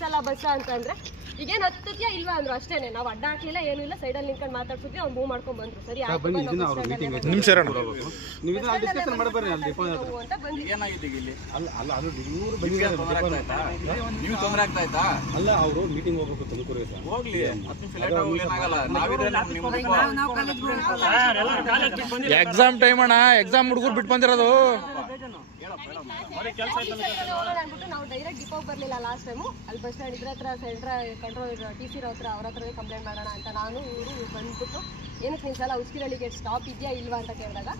ನಿಲ್ಸಲ್ಲ bus ಅಂತಂದ್ರೆ ಈಗೇನು ಹತ್ತದ್ಯಾ ಇಲ್ವಾ ಅಂದ್ರು ಅಷ್ಟೇನೆ. ನಾವು ಅಡ್ಡ ಹಾಕ್ಲಿಲ್ಲ ಏನೂ ಇಲ್ಲ, ಸೈಡಲ್ಲಿ ನಿಂತ್ಕೊಂಡು ಮಾತಾಡ್ಸಿದ್ವಿ, ಅವ್ನು ಮೂವ್ ಮಾಡ್ಕೊಂಡ್ ಬಂದ್ರು. ಸರಿ ನಿಮಿಷ ನೀವು ತೊಂದರೆ ಆಗ್ತಾ ಇತ್ತಾ? ಅಲ್ಲ ಅವರು ಮೀಟಿಂಗ್ ಹೋಗ್ಬೇಕು ತುಮಕೂರಿಗೆ ಸರ್. ಹೋಗ್ಲಿ 10 ನಿಮಿಷ ಲೇಟ್ ಆಗಿ ಏನಾಗಲ್ಲ. ಎಕ್ಸಾಮ್ ಟೈಮ್ ಅಣ್ಣ, ಎಕ್ಸಾಮ್ ಹುಡುಗರು ಬಿಟ್ಟು ಬಂದಿರೋದು. ನಾವು ಡೈರೆಕ್ಟ್ ಡಿಪೋಗೆ ಬರಲಿಲ್ಲ ಲಾಸ್ಟ್ ಟೈಮು. ಅಲ್ಲಿ ಬಸ್ ಸ್ಟ್ಯಾಂಡ್ ಇದ್ರ ಹತ್ರ ಸೆಂಟ್ರಲ್ ಕಂಟ್ರೋಲ್ TC ಹತ್ರ ಅವ್ರ ಹತ್ರವೇ ಕಂಪ್ಲೇಂಟ್ ಮಾಡೋಣ ಅಂತ ನಾನು ಇವರು ಬಂದ್ಬಿಟ್ಟು ಏನಕ್ಕೆ ನಿಲ್ಸಲ್ಲ ಉಚ್ಕಿರಳ್ಳಿ ಗೇಟ್ ಸ್ಟಾಪ್ ಇದೆಯಾ ಇಲ್ವಾ ಅಂತ ಕೇಳಿದಾಗ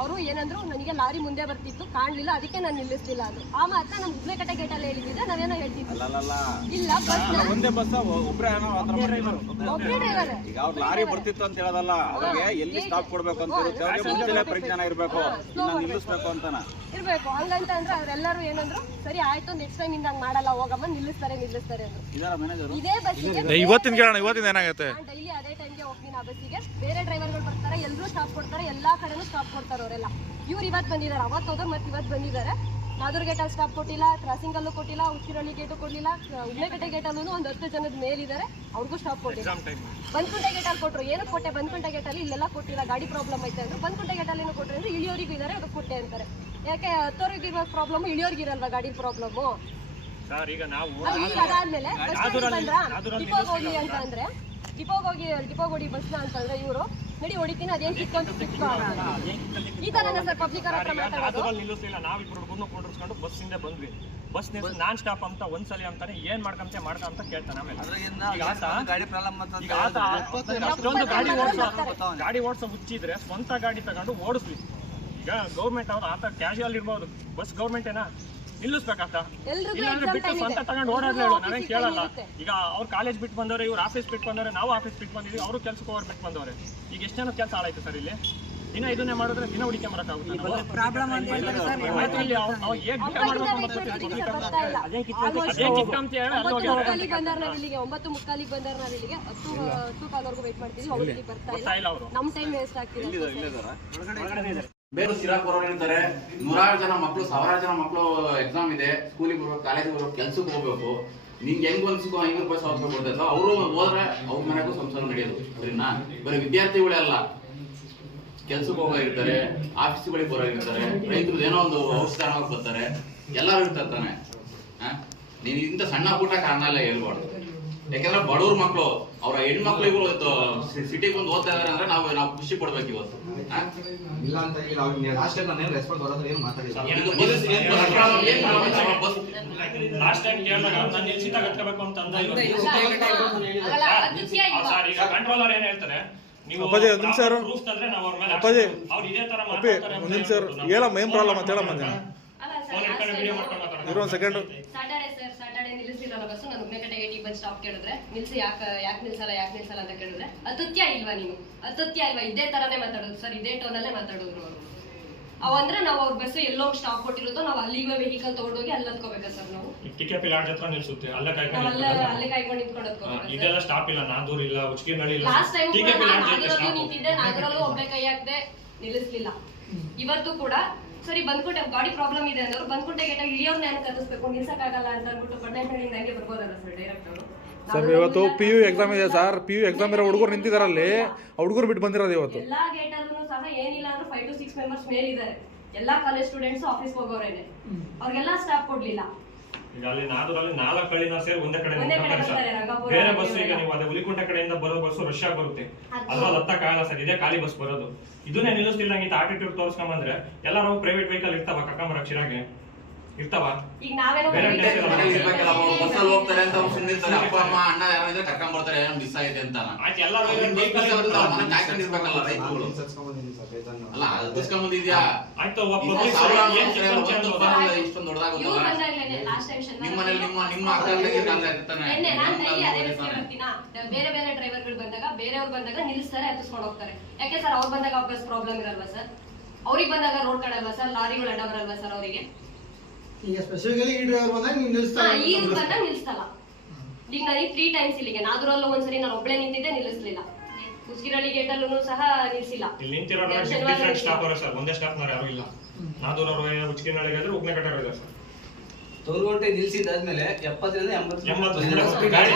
ಅವರು ಏನಂದ್ರು ನನಗೆ ಲಾರಿ ಮುಂದೆ ಬರ್ತಿತ್ತು ಕಾಣಲಿಲ್ಲ ಅದಕ್ಕೆ ನಾನು ನಿಲ್ಲಿಸ್ತಿಲ್ಲ ಅಂದ್ರು. ಆ ಮಾತ್ರ ನಮ್ಮ ಹುಬ್ಲೇಕಟ್ಟೆ ಗೇಟಲ್ಲಿ ಹೇಳಿದ್ದೆ ನಾವೇನೋ ಹೇಳ್ತಿದ್ವಿ. ಇಲ್ಲ ಒಂದೇ ಬಸ್ ಒಬ್ಬರೇ ಡ್ರೈವರ್ ಈಗ ಅವ್ರು ಲಾರಿ ಬರ್ತಿತ್ತು ಅಂತ ಹೇಳೋದಲ್ಲ, ಅವ್ರಿಗೆ ಎಲ್ಲಿ ಸ್ಟಾಪ್ ಕೊಡ್ಬೇಕು ಅಂತ ಇರುತ್ತೆ, ಅವ್ರಿಗೆ ಮುಂಚೆನೇ ಪರಿಜ್ಞಾನ ಇರಬೇಕು, ನಿಲ್ಲಿಸ್ಬೇಕು ಅಂತಾನ ಇರ್ಬೇಕು. ಹಂಗಂತ ಅಂದ್ರೆ ಅವರೆಲ್ಲರೂ ಏನಂದ್ರು ಸರಿ ಆಯ್ತು ನೆಕ್ಸ್ಟ್ ಟೈಮ್ ಇಂದ ಮಾಡಲ್ಲ ಹೋಗಮ್ಮ ನಿಲ್ಲಿಸ್ತಾರೆ ಅಂದ್ರು. ಇದೇ ಬಸ್ಸಿಗೆ ಇವತ್ತಿನ ಕೇಳೋಣ, ಇವತ್ತಿನ ಏನಾಗುತ್ತೆ? ಡೈಲಿ ಅದೇ ಟೈಮ್ಗೆ ಹೋಗ್ತೀನಿ ಆ ಬಸ್ಸಿಗೆ. ಬೇರೆ ಡ್ರೈವರ್ಗಳು ಬರ್ತಾರೆ, ಎಲ್ಲರೂ ಸ್ಟಾಪ್ ಕೊಡ್ತಾರೆ, ಎಲ್ಲಾ ಕಡೆನೂ ಸ್ಟಾಪ್ ಕೊಡ್ತಾರೆ ಅವರೆಲ್ಲ. ಇವ್ರು ಇವತ್ತು ಬಂದಿದ್ದಾರೆ, ಅವತ್ತು ಹೋದ್ರೆ ಮತ್ತೆ ಇವತ್ತು ಬಂದಿದ್ದಾರೆ. ನಾದೂರ್ ಗೇಟಲ್ಲಿ ಸ್ಟಾಪ್ ಕೊಟ್ಟಿಲ್ಲ, ಕ್ರಾಸಿಂಗ್ ಅಲ್ಲೂ ಕೊಟ್ಟಿಲ್ಲ, ಉಚ್ಚಿರಳ್ಳಿ ಗೇಟು ಕೊಡಲಿಲ್ಲ, ಉಬ್ಳೆಕಟ್ಟೆ ಗೇಟಲ್ಲೂ ಒಂದು 10 ಜನದ ಮೇಲಿದ್ದಾರೆ, ಅವ್ರಿಗೂ ಸ್ಟಾಪ್ ಕೊಟ್ಟಿಲ್ಲ. ಬಂದ್ಕುಂಟೆ ಗೇಟಲ್ಲಿ ಕೊಟ್ಟರು, ಏನಕ್ಕೆ ಕೊಟ್ಟೆ ಬಂದ್ಕುಂಟೆ ಗೇಟಲ್ಲಿ ಇಲ್ಲೆಲ್ಲ ಕೊಟ್ಟಿಲ್ಲ, ಗಾಡಿ ಪ್ರಾಬ್ಲಮ್ ಐತೆ ಅಂದ್ರೆ. ಬಂದ್ಕುಂಟೆ ಗೇಟಲ್ಲಿ ಏನು ಕೊಟ್ಟರೆ ಅಂದ್ರೆ ಇಳಿಯೋರಿಗೂ ಇದ್ದಾರೆ ಅದಕ್ಕೆ ಕೊಟ್ಟೆ ಅಂತಾರೆ. ಯಾಕೆ ಹತ್ತೋರಿಗೆ ಇರೋ ಪ್ರಾಬ್ಲಮ್ ಇಳಿಯೋರ್ಗಿರಲ್ವಾ ಗಾಡಿ ಪ್ರಾಬ್ಲಮ್ಮು? ಈಗ ಅದಾದ್ಮೇಲೆ ಡಿಪೋಗೆ ಹೋಗಿ ಅಂತ ಅಂದ್ರೆ ಡಿಪೋಗೆ ಹೊಡಿ ಬಸ್ನ ಅಂತಂದ್ರೆ ಇವರು ನಡಿ ಹೊಡಿತೀನಿ ಅದೇನು ಕಿತ್ಕೊಂಡು ಈ ತರ ಸರ್ ಪಬ್ಲಿಕ್ ಹತ್ರ ಮಾತಾಡೋದು. ನಿಲ್ಲಿಸಲಿಲ್ಲ, ನಾವಿಬ್ರು ಕೊಂಡಿಸ್ಕೊಂಡು ಬಸ್ಸಿಂದ ಬಂದ್ವಿ. ಬಸ್ ನಿಲ್ಸಿ ನಾನ್ ಸ್ಟಾಪ್ ಅಂತ ಒಂದ್ಸಲಿ ಅಂತಾನೆ ಏನ್ ಮಾಡ್ಕೊಂತ ಅಂತ ಕೇಳ್ತಾನೆ. ಆಮೇಲೆ ಗಾಡಿ ಓಡಿಸೋ ಹುಚ್ಚಿದ್ರೆ ಸ್ವಂತ ಗಾಡಿ ತಗೊಂಡು ಓಡಿಸ್ಲಿ. ಈಗ ಗೌರ್ಮೆಂಟ್ ಅವ್ರು ಆತ ಕ್ಯಾಶುವಲ್ ಇರ್ಬೋದು, ಬಸ್ ಗೌರ್ಮೆಂಟ್ ಏನ ನಿಲ್ಲಿಸ್ಬೇಕಾಗ್ತಾ? ಇಲ್ಲಾಂದ್ರೆ ಬಿಟ್ಟು ಸ್ವಂತ ತಗೊಂಡು ಓಡಾಡ್ಲಿ ಹೇಳು, ನಾವೇನ್ ಕೇಳಲ್ಲ. ಈಗ ಅವ್ರು ಕಾಲೇಜ್ ಬಿಟ್ಟು ಬಂದವ್ರೆ, ಇವ್ರು ಆಫೀಸ್ ಬಿಟ್ಟು ಬಂದವ್ರೆ, ನಾವು ಆಫೀಸ್ ಬಿಟ್ಟು ಬಂದಿದ್ವಿ, ಅವರು ಕೆಲ್ಸಕ್ಕೆ ಹೋಗಿ ಬಿಟ್ಟು ಬಂದವ್ರೆ. ಈಗ ಎಷ್ಟು ಜನ ಕೆಲಸ ಹಾಳಾಯ್ತು ಸರ್ ಇಲ್ಲಿ? ದಿನ ಇದನ್ನೇ ಮಾಡಿದ್ರೆ ದಿನ ಹುಡುಕಿ ಮಾಡಕ್ಕಾಗುತ್ತೆ? ಬೇರೆ ಸಿರಾಕ್ ಬರೋರು ಇರ್ತಾರೆ, 100 ಜನ ಮಕ್ಕಳು 1000 ಜನ ಮಕ್ಕಳು ಎಕ್ಸಾಮ್ ಇದೆ, ಸ್ಕೂಲಿಗೆ ಬರೋ ಕಾಲೇಜಿಗೆ ಬರೋ ಕೆಲ್ಸಕ್ಕೆ ಹೋಗ್ಬೇಕು. ನಿಂಗೆ ಹೆಂಗ್ ಅನ್ಸ್ಕೋ 5 ರೂಪಾಯಿ 1000 ರೂಪಾಯಿ ಕೊಡ್ತಾಯಿದ್ರು, ಅವರು ಹೋದ್ರೆ ಅವ್ರ ಮನೆಗೂ ಸಂಸಾರ ನಡೆಯೋದು. ಸರಿನಾ? ಬರೀ ವಿದ್ಯಾರ್ಥಿಗಳೆಲ್ಲ ಕೆಲ್ಸಕ್ಕೆ ಹೋಗಿರ್ತಾರೆ, ಆಫೀಸ್ಗಳಿಗೆ ಬರೋಗಿರ್ತಾರೆ, ರೈತರು ಏನೋ ಒಂದು ಔಷಧ ಬರ್ತಾರೆ, ಎಲ್ಲರೂ ಇರ್ತಾರೆ ತಾನೆ. ನೀನ್ ಇಂಥ ಸಣ್ಣ ಪುಟ್ಟ ಕಾರಣ ಎಲ್ಲ ಹೇಳ್ಬಾರ್ದು. ಯಾಕಂದ್ರೆ ಬಡವ್ರ ಮಕ್ಕಳು ಅವ್ರ ಹೆಣ್ಮಕ್ಳಿಗೂ ಸಿಟಿಗೆ ಬಂದು ಓದ್ತಾ ಇದಾರೆ ಅಂದ್ರೆ ನಾವು ಖುಷಿ ಪಡ್ಬೇಕು ಇವತ್ತು. ಇಲ್ಲ ಅಂತ ಲಾಸ್ಟ್ ಟೈಮ್ ನಾನು ರೆಸ್ಪಾನ್ಸ್ ಬರೋದ್ರೆ ಏನು ಮಾತಾಡಿಲ್ಲ. ಲಾಸ್ಟ್ ಟೈಮ್ ಕೇಳಿದಾಗ ನಾನು ನಿಲ್ಸಿದಾಗ ಹತ್ಕೋಬೇಕು ಅಂತ ಅಂದ. ಈಗ ಕಂಟ್ರೋಲರ್ ಏನ್ ಹೇಳ್ತಾರೆ, ನೀವು ಅಪ್ಪಾಜಿ ಒಂದು ನಿಮಿಷ ಪ್ರೂಫ್ ತಂದ್ರೆ ನಾವು ಅವ್ರ ಮೇಲೆ ಅಪ್ಪಾಜಿ ಅವ್ರು ಇದೇ ತರ ಮಾತಾಡ್ತಾರೆ. ಒಂದು ನಿಮಿಷ ಹೇಳಮ್ಮ, ಏನ್ ಪ್ರಾಬ್ಲಮ್ ಅಂತ ಹೇಳಮ್ಮ. ಫೋನ್ ಇಟ್ಕೊಂಡು ವಿಡಿಯೋ ಮಾಡ್ಕೊಂಡು ಮಾತಾಡೋಣ. ಇರೋ ಒಂದು ಸೆಕೆಂಡ್. Saturday ನಿಲ್ಲಿಸಿಲ್ಲ bus. ನಾನು ಉಬ್ಳೆಕಟ್ಟೆ ಗೇಟಿಗೆ ಬಂದು ಸ್ಟಾಪ್ ಕೇಳಿದ್ರೆ ನಿಲ್ಸಿ ಯಾಕೆ ನಿಲ್ಸಲ್ಲ ಅಂತ ಕೇಳಿದ್ರೆ ಅತತ್ಯ ಇಲ್ವಾ ನೀನು? ಅತತ್ಯ ಇಲ್ವಾ? ಇದೇ ತರನೇ ಮಾತಾಡೋದು ಸರ್, ಇದೇ ಟೋನಲ್ಲೇ ಮಾತಾಡೋರು ಅವರು. ಅವಂದ್ರೆ ನಾವು ಅವ್ರ ಬಸ್ ಎಲ್ಲೋ ಸ್ಟಾಪ್ ಕೊಟ್ಟಿರುತ್ತೋ ನಾವು ಅಲ್ಲಿಗೆ ವೆಹಿಕಲ್ ತಗೊಂಡೋಗಿ ಅಲ್ಲಿ ಹತ್ಕೋಬೇಕಾ ಸರ್? ನಾವು ಟಿಕೆಟ್ ಲಾಡ್ಜ್ ಹತ್ರ ನಿಲ್ಸುತ್ತೆ, ಅಲ್ಲೇ ಕಾಯ್ಕೊಂಡು ನಿಂತ್ಕೊಂಡು ಹತ್ಕೋಬೇಕು. ಇದೆಲ್ಲ ಸ್ಟಾಪ್ ಇಲ್ಲ, ನಾದೂರ್ ಇಲ್ಲ, ಉಚ್ಕಿನಳ್ಳಿ ಇಲ್ಲ. ಲಾಸ್ಟ್ ಟೈಮ್ ನಾಗರಲ್ಲೂ ನಿಂತಿದ್ದೆ, ನಾಗರಲ್ಲೂ ಒಬ್ಬಳೆ ಕೈ ಹಾಕ್ದೆ, ನಿಲ್ಲಿಸ್ಲಿಲ್ಲ. ಇವತ್ತು ಕೂಡ ಸರಿ ಬಂದ್ಬಿಟ್ಟೆ ಗಾಡಿ ಪ್ರಾಬ್ಲಮ್ ಇದೆ ಅಂದ್ರೆ ಬಂದ್ಬಿಟ್ಟೆ ಗೇಟಾಗಿ ಇಳಿಯೋರ್ನ ಏನು ಕಲಿಸ್ಬೇಕು, ನಿಲ್ಸಕ್ಕಾಗಲ್ಲ ಅಂತ ಅಂದ್ಬಿಟ್ಟು ಬಣ್ಣಹಳ್ಳಿಯಿಂದ ಹಂಗೆ ಬರ್ಬೋದಲ್ಲ ಸರ್ ಡೈರೆಕ್ಟ್ ಅವರು? ಸರ್ ಇವತ್ತು PU ಎಕ್ಸಾಮ್ ಇದೆ ಸರ್, PU ಎಕ್ಸಾಮ್ ಇರೋ ಹುಡುಗರು ನಿಂತಿದಾರಲ್ಲಿ, ಹುಡುಗರು ಬಿಟ್ಟು ಬಂದಿರೋದು ಇವತ್ತು. ಎಲ್ಲಾ ಗೇಟಲ್ಲೂ ಸಹ ಏನಿಲ್ಲ ಅಂದ್ರೆ 5 to 6 ಮೆಂಬರ್ಸ್ ಮೇಲಿದ್ದಾರೆ. ಎಲ್ಲಾ ಕಾಲೇಜ್ ಸ್ಟೂಡೆಂಟ್ಸ್ ಆಫೀಸ್ ಹೋಗೋರೇನೆ, ಅವ್ರಿಗೆಲ್ಲ ಸ್ಟಾಪ್ ಕೊಡ್ಲಿಲ್ಲ. ಈಗ ಅಲ್ಲಿ ನಾದೂರಲ್ಲಿ 4 ಹಳ್ಳಿನ ಸೇರಿ ಒಂದೇ ಕಡೆ ಬೇರೆ ಬಸ್. ಈಗ ನೀವು ಅದೇ ಹುಲಿಕುಂಟೆ ಕಡೆಯಿಂದ ಬರೋ ಬಸ್ ರಶ್ ಆಗಿ ಬರುತ್ತೆ, ಅದ್ರಲ್ಲಿ ಹತ್ತಕ್ಕಾಗಲ್ಲ ಸರ್, ಇದೇ ಖಾಲಿ ಬಸ್ ಬರೋದು. ಇದನ್ನೇ ನಿಲ್ಲಿಸ್ತಿಲ್ಲ ಇಂತ ಆಟಿಟ್ಯೂಡ್ ತೋರಿಸ್ಕೊಂಬಂದ್ರೆ ಎಲ್ಲರೂ ಪ್ರೈವೇಟ್ ವೆಹಿಕಲ್ ಇರ್ತಾವ ಕಕ್ಕಂಬರ ಶಿರಾಗೆ ಇರ್ತಾವ. ಈಗ ನಾವೇನೋ ಬಸ್ಸಲ್ಲಿ ಹೋಗ್ತಾರೆ ಅಂತ ಸುಮ್ಮನಿರ್ತಾರೆ, ಅಪ್ಪ ಅಮ್ಮ ಅಣ್ಣ ಯಾರಿದ್ರೆ ಕರ್ಕೊಂಡ್ ಬರ್ತಾರೆ, ಏನೋ ಮಿಸ್ ಆಗಿದೆ ಅಂತ. ಎಲ್ಲರೂ ಕಾಯ್ಕೊಂಡಿರ್ಬೇಕಲ್ಲ ರೈತರುಗಳು. ಅಲ್ಲ ಅದಿಸ್ಕೊಂಡ್ ಬಂದಿದ್ಯಾ ಆಯ್ತು. ಇಷ್ಟೊಂದು ದೊಡ್ಡದಾಗುತ್ತಲ್ಲ ನಿಮ್ಮ ಮನೇಲಿ ನಿಮ್ಮ ಅಕ್ಕ ಬೇರೆ ಬೇರೆ ಡ್ರೈವರ್ಗಳು ಬಂದಾಗ ಬೇರೆಯವ್ರು ಬಂದಾಗ ನಿಲ್ಲಿಸ್ತಾರೆ, ಹತ್ತಿಸ್ಕೊಂಡು ಹೋಗ್ತಾರೆ. ಯಾಕೆ ಸರ್? ಅವ್ರು ಬಂದಾಗ ಬಸ್ ಪ್ರಾಬ್ಲಮ್ ಇರಲ್ವಾ ಸರ್? ಅವ್ರಿಗೆ ಬಂದಾಗ ರೋಡ್ ಕಡೆ ಅಲ್ವಾ ಸರ್? ಲಾರಿಗಳು ಅಡ್ಡ ಬರಲ್ವಾ ಸರ್ ಅವರಿಗೆ? ಈಗ ಸ್ಪೆಸಿಫಿಕಲಿ ಈ ಡ್ರೈವರ್ ಬಂದಾಗ ನೀವು ನಿಲ್ಲಿಸ್ತಾ ಈ ರೂಟ್ ಬಂದಾಗ ನಿಲ್ಲಿಸ್ತಲ್ಲ. ಈಗ ನನಗೆ 3 ಟೈಮ್ಸ್ ಇಲ್ಲಿಗೆ ನಾದೂರಲ್ಲೂ ಒಂದ್ಸರಿ ನಾನು ಒಬ್ಳೆ ನಿಂತಿದ್ದೆ, ನಿಲ್ಲಿಸ್ಲಿಲ್ಲ. ಉಚ್ಕಿರಳ್ಳಿ ಗೇಟಲ್ಲೂ ಸಹ ನಿಲ್ಲಿಸಿಲ್ಲ. ಇಲ್ಲಿ ನಿಂತಿರೋ ಡಿಫರೆಂಟ್ ಸ್ಟಾಪ್ ಅವರ ಸರ್, ಒಂದೇ ಸ್ಟಾಪ್ ಯಾರು ಇಲ್ಲ. ನಾದೂರ್ ಅವರು ಉಚ್ಕಿನಳ್ಳಿಗೆ ಆದ್ರೆ ಉಬ್ಳೆಕಟ್ಟೆ ಸರ್. 9 ಗಂಟೆ ನಿಲ್ಸಿದಾದ್ಮೇಲೆ 70ರಿಂದ 80 80 ಗಾಡಿ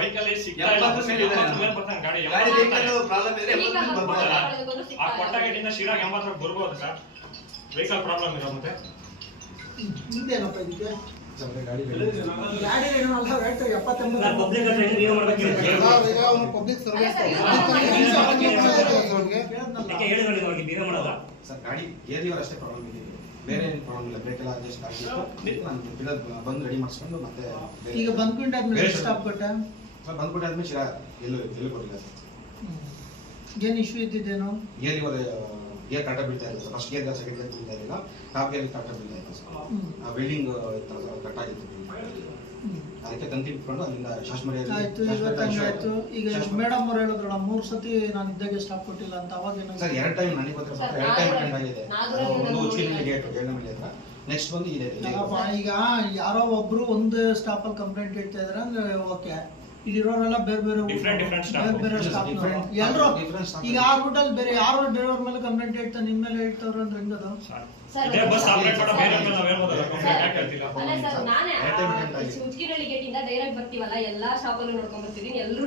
ಬೈಕಲ್ಲಿ ಸಿಗ್ತಾ ಇಲ್ಲ, 80 ಮೇಲೆ ಬರ್ತಾನೆ ಗಾಡಿ. ಆ ಕೊಟ್ಟಗೇಟಿಂದ ಶಿರಾಗ್ 80 ಬರ್ಬೋದು ಸರ್. ವೆಹಿಕಲ್ ಪ್ರಾಬ್ಲಮ್ ಇದೆ. ಮತ್ತೆ ಹಿಂದೇನಪ್ಪ ಇದಕ್ಕೆ ಗಾಡಿ ಏನಲ್ಲ ರೇಟ್ 70 ಪಬ್ಲಿಕ್ ಹತ್ರ ಹೆಂಗ್ ನೀವು ಮಾಡ್ಬೇಕು ಪಬ್ಲಿಕ್ ಸರ್ವಿಸ್ ಹೇಳಿದ್ರೆ ಅವ್ರಿಗೆ ನೀವೇ ಮಾಡೋದಾ ಸರ್? ಗಾಡಿ ಏರಿಯವ್ರು ಅಷ್ಟೇ ಪ್ರಾಬ್ಲಮ್ ಇದೆ, ಬೇರೆ ಏನು ಪ್ರಾಬ್ಲಮ್ ಇಲ್ಲ. ಬ್ರೇಕ್ ಎಲ್ಲ ಅಡ್ಜಸ್ಟ್ ಆಗಿತ್ತು, ನಾನು ಬಂದು ರೆಡಿ ಮಾಡಿಸ್ಕೊಂಡು ಮತ್ತೆ ಈಗ ಬಂದ್ಕೊಂಡಾದ್ಮೇಲೆ ಸ್ಟಾಪ್ ಕೊಟ್ಟ ಸರ್ ಬಂದ್ಬಿಟ್ಟಾದ್ಮೇಲೆ ಶಿರಾ ಎಲ್ಲೂ ಕೊಟ್ಟಿಲ್ಲ ಸರ್. ಏನ್ ಇಶ್ಯೂ ಇದ್ದಿದ್ದೇನು? ಗೇರ್ ಗೇರ್ ಕಟ್ಟ ಬೀಳ್ತಾ ಇಲ್ಲ sir. First gear second gear ಬೀಳ್ತಾ ಇಲ್ಲ, ಟಾಪ್ ಗೇರ್ ಕಟ್ಟ ಬೀಳ್ತಾ ಇತ್ತು ಸರ್. ಆ ವೆಲ್ಡಿಂಗ್ ಕಟ್ ಆಗಿತ್ತು, ಅದಕ್ಕೆ ತಂತಿ ಇಟ್ಕೊಂಡು ಅಲ್ಲಿಂದ ಶಾಶ್ಮರಿ ಆಯ್ತು. ಇವತ್ತಾಯ್ತು. ಈಗ ಮೇಡಮ್ ಅವ್ರು ಹೇಳಿದ್ರಲ್ಲ 3 ಸತಿ ನಾನು ಇದ್ದಾಗೆ ಸ್ಟಾಪ್ ಕೊಟ್ಟಿಲ್ಲ ಅಂತ, ಅವಾಗ ಸರ್ 2 ಟೈಮ್ ನನಗೆ ಗೊತ್ತಿರೋ ಸರ್ 2 ಟೈಮ್ ಅಟೆಂಡ್ ಆಗಿದೆ. ಒಂದು ಉಚ್ಚಿನಲ್ಲಿ ಗೇಟ್ ಗೇರ್ನಮಲ್ಲಿ ಹತ್ರ, ನೆಕ್ಸ್ಟ್ ಬಂದು ಇದೆ. ಈಗ ಯಾರೋ ಒಬ್ರು ಒಂದು ಸ್ಟಾಪ್ ಅಲ್ಲಿ ಕಂಪ್ಲೇಂಟ್ ಹೇಳ್ತಾ ಇದಾರೆ ಅಂದ್ರೆ ಓಕೆ, ಇಲ್ಲಿರೋರೆಲ್ಲ ಬೇರೆ ಬೇರೆ ಸ್ಟಾಪ್ ಎಲ್ಲರೂ ಈಗ ಆ ರೂಟ್ ಅಲ್ಲಿ ಬೇರೆ ಯಾರೋ ಡ್ರೈವರ್ ಮೇಲೆ ಕಂಪ್ಲೇಂಟ್ ಹೇಳ್ತಾ ನಿಮ್ ಮೇಲೆ ಹೇಳ್ತಾವ್ರ ಅಂದ್ರೆ ಹೆಂಗದು? ಇದೇ ಬಸ್ ಆಪರೇಟ್ ಮಾಡೋ ಬೇರೆ ಮೇಲೆ ನಾವು ಹೇಳ್ಬೋದಲ್ಲ, ಕಂಪ್ಲೇಂಟ್ ಯಾಕೆ ಹೇಳ್ತಿಲ್ಲ? ಅಲ್ಲ ಸರ್, ನಾನೇ ಉಚ್ಚಿರಳ್ಳಿ ಗೇಟ್ ಇಂದ ಡೈರೆಕ್ಟ್ ಬರ್ತೀವಲ್ಲ, ಎಲ್ಲಾ ಶಾಪ್ ಅಲ್ಲೂ ನೋಡ್ಕೊಂಡ್ ಬರ್ತಿದೀನಿ, ಎಲ್ಲರೂ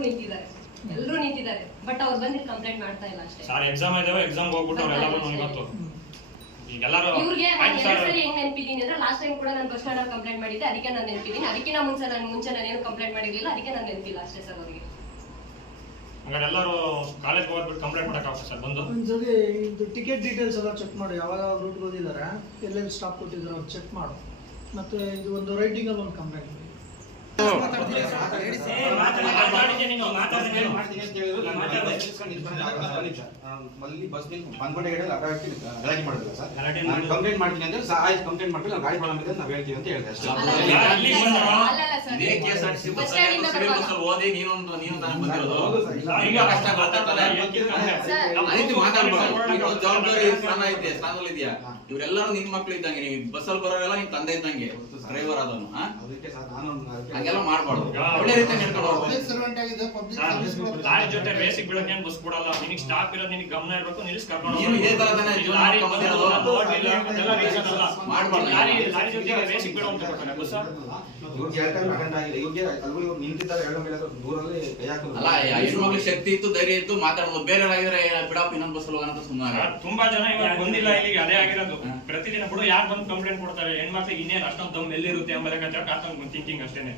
ನಿಂತಿದ್ದಾರೆ. ಬಟ್ ಅವ್ರು ಬಂದು ಕಂಪ್ಲೇಂಟ್ ಮಾಡ್ತಾ ಇಲ್ಲ ಅಷ್ಟೇ. ಸರ್ ಎಕ್ಸಾಮ್ ಇದಾವೆ, ಎಕ್ಸಾಮ್ ಹೋಗ್ಬಿಟ್ಟು ಅವರೆಲ್ಲರೂ ನನಗೆ ಗೊತ್ತು. ಈಗೆಲ್ಲರೂ ಇವ್ರಿಗೆ ನಾನು 2 ಸಲ ಹೆಂಗ್ ನೆನಪಿದ್ದೀನಿ ಅಂದ್ರೆ, ಲಾಸ್ಟ್ ಟೈಮ್ ಕೂಡ ನಾನು ಬಸ್ ಸ್ಟ್ಯಾಂಡ್ ಕಂಪ್ಲೇಂಟ್ ಮಾಡಿದ್ದೆ, ಅದಕ್ಕೆ ನಾನು ನೆನಪಿದ್ದೀನಿ. ಅದಕ್ಕಿಂತ ಮುಂಚೆ ನಾನು ಏನು ಕಂಪ್ಲೇಂಟ್ ಮಾಡಿರ್ಲಿಲ್ಲ, ಅದಕ್ಕೆ ನಾನು ನೆನಪಿಲ್ಲ ಅಷ್ಟೇ ಸರ್ ಅವರಿಗೆ. ಹಂಗಾರೆ ಎಲ್ಲರೂ ಕಾಲೇಜ್ ಹೋಗ್ಬಿಟ್ಟು ಕಂಪ್ಲೇಂಟ್ ಮಾಡಕ್ಕಾಗ್ತದೆ ಸರ್ ಬಂದು? ಒಂದ್ಸರಿ ಇದು ಟಿಕೆಟ್ ಡೀಟೇಲ್ಸ್ ಎಲ್ಲ ಚೆಕ್ ಮಾಡು, ಯಾವಾಗ ರೂಟ್ ಓದಿದ್ದಾರೆ, ಎಲ್ಲೆಲ್ಲಿ ಸ್ಟಾಪ್ ಕೊಟ್ಟಿದ್ದಾರೆ ಅಂತ ಚೆಕ್ ಮಾಡು. ಮತ್ತೆ ಇದು ಒಂದು ರೈಟಿಂಗ್ ಅಲ್ಲಿ ಒಂದು ಕಂಪ್ಲೇಂಟ್ ಮಾಡಿ. ಅಲ್ಲಿ ಬಸ್ ಬಂದ್ಕೊಂಡೆ ಗಲಾಟೆ ಮಾಡಿಲ್ಲ ಸರ್. ನಾನು ಕಂಪ್ಲೇಂಟ್ ಮಾಡ್ತೀನಿ ಅಂದ್ರೆ ಆಯ್ತು ಕಂಪ್ಲೇಂಟ್ ಮಾಡ್ತೀನಿ, ಗಾಡಿ ಪ್ರಾಬ್ಲಮ್ ಇದೆ ನಾವು ಹೇಳ್ತೀವಿ ಅಂತ ಹೇಳಿದೆ ಅಷ್ಟೇ. ಅಲ್ಲಲ್ಲ ಸರ್, ಇದೇ KSRTC ಬಸ್ ಓದಿ ನೀನು ತಾನೇ ಬಂದಿರೋದು. ಈಗ ಕಷ್ಟ ಗೊತ್ತಾಗ್ತದೆ, ಆ ರೀತಿ ಮಾತಾಡ್ಬಾರ್ದು. ಜವಾಬ್ದಾರಿ ಸ್ಥಾನ ಐತೆ, ಸ್ಥಾನದಲ್ಲಿ ಇದೆಯಾ? ಇವರೆಲ್ಲರೂ ನಿನ್ ಮಕ್ಳು ಇದ್ದಂಗೆ, ನೀವು ಬಸ್ಸಲ್ಲಿ ಬರೋರೆಲ್ಲ ನಿಮ್ ತಂದೆ ಇದ್ದಂಗೆ, ಡ್ರೈವರ್ ಅದನ್ನು ಅದಕ್ಕೆ ಸರ್ ನಾನು ಹಂಗೆಲ್ಲ ಮಾಡ್ಬಾರ್ದು. ಒಳ್ಳೆ ರೀತಿ ನಡ್ಕೊಂಡು ಪಬ್ಲಿಕ್ ಸರ್ವೆಂಟ್ ಆಗಿದೆ, ಪಬ್ಲಿಕ್ ಸರ್ವಿಸ್ ಕೊಡ್ತಾರೆ. ಲಾರಿ ಜೊತೆ ರೇಸಿಗೆ ಬೀಳಕ್ಕೆ ಬಸ್ ಕೊಡಲ್ಲ. ನಿನಗೆ ಸ್ಟಾಪ್ ಇರೋದು ನಿನಗೆ ಗಮನ ಇರಬೇಕು, ನಿಲ್ಲಿಸಿ ಕರ್ಕೊಂಡು ನೀನು ಇದೇ ತರ ತಾನೇ ಜೀವನ ಲಾರಿ ಮಾಡ್ಕೊಂಡಿರೋದು. ಅದೆಲ್ಲ ರೀಸನ್ ಅಲ್ಲ. ಮಾಡ್ಬಾರ್ದು. ಲಾರಿ ಜೊತೆಗೆ ರೇಸಿಗೆ ಬೀಳೋ ಅಂತ ಕೊಡ್ತಾರೆ ಬಸ್. ಇವ್ರಿಗೆ 2 ಟೈಮ್ ಅಟೆಂಡ್ ಆಗಿದೆ. ಇವ್ರಿಗೆ ಅಲ್ಗಳು ನಿಂತಿದ್ದಾರೆ, 2 ಮೇಲೆ ದೂರಲ್ಲಿ ಕೈ ಹಾಕೋದು. ಅಲ್ಲ, ಹೆಣ್ಮಕ್ಳು ಶಕ್ತಿ ಇತ್ತು, ಧೈರ್ಯ ಇತ್ತು, ಮಾತಾಡ್ಬೋದು. ಬೇರೆ ಆಗಿದ್ರೆ ಬಿಡಪ್ಪ ಇನ್ನೊಂದು ಬಸ್ ಹೋಗೋಣ ಅಂತ ಸುಮ್ಮನೆ. ತುಂಬಾ ಜನ ಇವಾಗ ಬಂದಿಲ್ಲ ಇಲ್ಲಿಗೆ, ಅದೇ ಆಗಿರೋದು. ಪ್ರತಿದಿನ ಬಿಡು ಯಾರು ಬಂದು ಕಂಪ್ಲೇಂಟ್ ಕೊಡ್ತಾರೆ, ಹೆಣ್ಮಕ್ಳಿಗೆ ಇನ್ನೇನು ಅಷ್ಟೊಂದು ದಮ್ ಎಲ್ಲಿರುತ್ತೆ ಎಂಬ ಲೆಕ್ಕಾಚಾರ ಥಿಂಕಿಂಗ್ ಅಷ್ಟೇನೆ,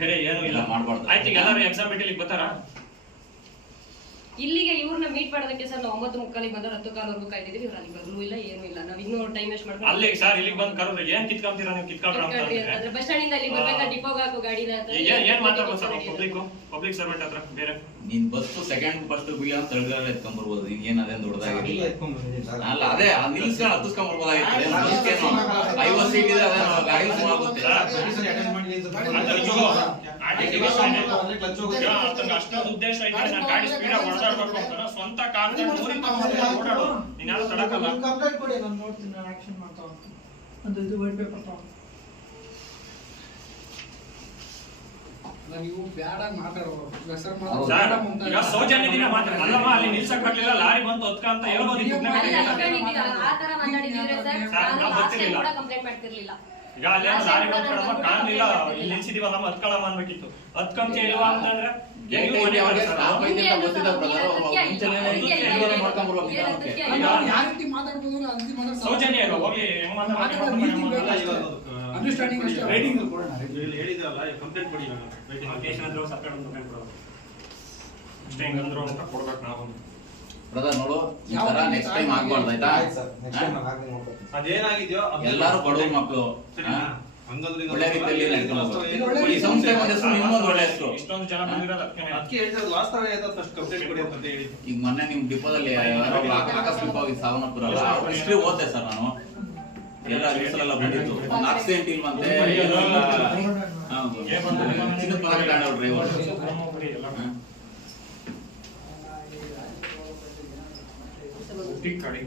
ಬೇರೆ ಏನೂ ಇಲ್ಲ. ಮಾಡ್ಬಾರ್ದು. ಆಯ್ತು, ಈಗ ಎಲ್ಲರೂ ಎಕ್ಸಾಮ್ ಬಿಟ್ಟು ಇಲ್ಲಿಗೆ ಬರ್ತಾರ? ಇಲ್ಲಿಗೆ ಇವ್ರನ್ನ ಮೀಟ್ ಮಾಡೋದಕ್ಕೆ ಸರ್ ನಾವು 9:30 ಬಂದವ್ರು 10:15 ಕಾಯ್ದಿದ್ದೀವಿ. ಇವ್ರು ಅಲ್ಲಿ ಬರಲೂ ಇಲ್ಲ, ಏನೂ ಇಲ್ಲ. ನಾವು ಇನ್ನೂ ಟೈಮ್ ವೇಸ್ಟ್ ಮಾಡ್ಕೊಂಡು ಅಲ್ಲಿಗೆ ಸರ್ ಇಲ್ಲಿಗೆ ಬಂದು ಕರೆದ್ರೆ ಏನ್ ಕಿತ್ಕೊಂತೀರಾ ನೀವು? ಕಿತ್ಕೊಂಡ್ರ ಅಂತ ಅದ್ರ ಬಸ್ ಸ್ಟ್ಯಾಂಡ್ ಇಂದ ಇಲ್ಲಿ ಬರ್ಬೇಕಾ, ಡಿಪೋಗೆ ಹಾಕೋ ಗಾಡಿನ ಅಂತ ಏನ್ ಮಾತಾಡ್ಬೋದು ಸರ್ ಪಬ್ಲಿಕ್ ಸರ್ವೆಂಟ್ ಹತ್ರ? ಬೇರೆ ನೀನ್ ಬಸ್ ಸೆಕೆಂಡ್ ಫಸ್ಟ್ ಬಿಲ್ ಅಂತ ತಳ್ಗಾರ ಎತ್ಕೊಂಡ್ ಬರ್ಬೋದು. ನೀನ್ ಏನ್ ಅದೇನ್ ದೊಡ್ಡದಾಗಿಲ್ಲ. ಅಲ್ಲ, ಅದೇ ನಿಲ್ಸ್ಕೊಂಡು ಹತ್ತಿಸ್ಕೊಂಡ್ ಬರ್ಬೋದಾಗಿತ್ತು. 50 ಸೀಟ್ ಇದೆ, ಅದೇ ಗಾಡಿ ಆಗುತ್ತೆ. ಅಷ್ಟೊಂದು ಉದ್ದೇಶ ಐತೆ, ನಾನು ಗಾಡಿ ಸ್ಪೀಡ್ ಆಗಿ ಹೊಡೆದಾಡ್ಬೇಕು ಅಂತ ಸ್ವಂತ ಕಾರ್ ಓಡಾಡು. ನೀನ್ ಯಾರು ತಡಕಲ್ಲ. ಕಂಪ್ಲೇಂಟ್ ಕೊಡಿ, ನಾನು ನೋಡ್ತೀನಿ, ನಾನು ಆಕ್ಷನ್ ಮಾಡ್ತಾ ಹೋಗ್ತೀನಿ. ಒಂದು ಇದು ವೈಟ್ ಪೇಪರ್ ತಗೊಂಡು ನೀವು ಬ್ಯಾಡಾಗಿ ಮಾತಾಡೋರು ಸರ್, ಈಗ ಸೌಜನ್ಯದಿಂದ ಮಾತಾಡ ಅಲ್ಲಮ್ಮ, ಅಲ್ಲಿ ನಿಲ್ಸಕ್ ಬರ್ಲಿಲ್ಲ, ಲಾರಿ ಬಂತು ಹೊತ್ಕ ಅಂತ ಹೇಳ್ಬೋದು. ಆ ತರ ಮಾತಾಡಿದ್ರೆ ಸರ್, ನಾನು ಲಾಸ್ಟ್ ಟೈಮ್ ಕೂಡ ಕಂಪ್ಲೇಂಟ್ ಮಾಡ್ತಿರ್ಲಿಲ್ಲ. ಈಗ ಅಲ್ಲಿ ಲಾರಿ ಬಂದ್ಕೊಳಮ್ಮ ಕಾಣ್ಲಿಲ್ಲ, ಇಲ್ಲಿ ನಿಲ್ಸಿದೀವಲ್ಲಮ್ಮ ಹತ್ಕೊಳಮ್ಮ ಅನ್ಬೇಕಿತ್ತು. ಹತ್ಕೊಂತ ಇಲ್ವಾ ಅಂತಂದ್ರೆ ಯಾವ ರೀತಿ ಮಾತಾಡ್ಬೋದು ಸೌಜನ್ಯ ಇಲ್ಲ, ಹೋಗಿ ಹೆಂಗ್ ಮಾತಾಡ್ತಾರೆ ಅಂಡರ್ಸ್ಟ್ಯಾಂಡಿಂಗ್ ಅಷ್ಟೇ. ರೈಟಿಂಗ್ ಕೊಡೋಣ, ಹೇಳಿದ್ರಲ್ಲ ಕಂಪ್ಲೇಂಟ್ ಕೊಡಿ. ಅಷ್ಟೇ ಹಿಂಗಂದ್ರು ಅಂತ ಕೊಡ್ಬೇಕು ನಾವು. ಬ್ರದರ್ ನೋಡು, ಈ ತರ ನೆಕ್ಸ್ಟ್ ಟೈಮ್ ಆಗ್ಬಾರ್ದು ಆಯ್ತಾ? ಅದೇನಾಗಿದ್ಯೋ ಎಲ್ಲಾರು ಬಡವ್ರ ಮಕ್ಕಳು ಒಳ್ಳೆ ರೀತಿಯಲ್ಲಿ ನಡ್ಕೊಂಡು ಈ ಸಂಸ್ಥೆ ಹೆಸರು ನಿಮ್ಮೊಂದು ಒಳ್ಳೆ ಹೆಸರು. ಇಷ್ಟೊಂದು ಜನ ಬಂದಿರೋದು ಅದಕ್ಕೆ ಹೇಳ್ತಾರೆ ಲಾಸ್ಟ್ ಟೈಮ್ ಏನಾದ್ರು ಫಸ್ಟ್ ಕಂಪ್ಲೇಂಟ್ ಕೊಡಿ ಅಂತ ಹೇಳಿ. ಈಗ ಮೊನ್ನೆ ನಿಮ್ ಡಿಪೋದಲ್ಲಿ ಆಕಸ್ಮಿಕವಾಗಿ ಸಾವನ್ನಪ್ಪಿರಲ್ಲ, ಹಿಸ್ಟ್ರಿ ಓದ್ತೆ ಸರ್ ನಾನು. ಎಲ್ಲ ನ್ಯೂಸಲ್ಲೆಲ್ಲ ಬಂದಿತ್ತು, ಒಂದು ಆಕ್ಸಿಡೆಂಟ್ ಇಲ್ವಂತೆ, ಚಿನ್ನದ ಪದಕ ತಗೊಂಡವ್ರು ಡ್ರೈವರ್. ಕಡೆ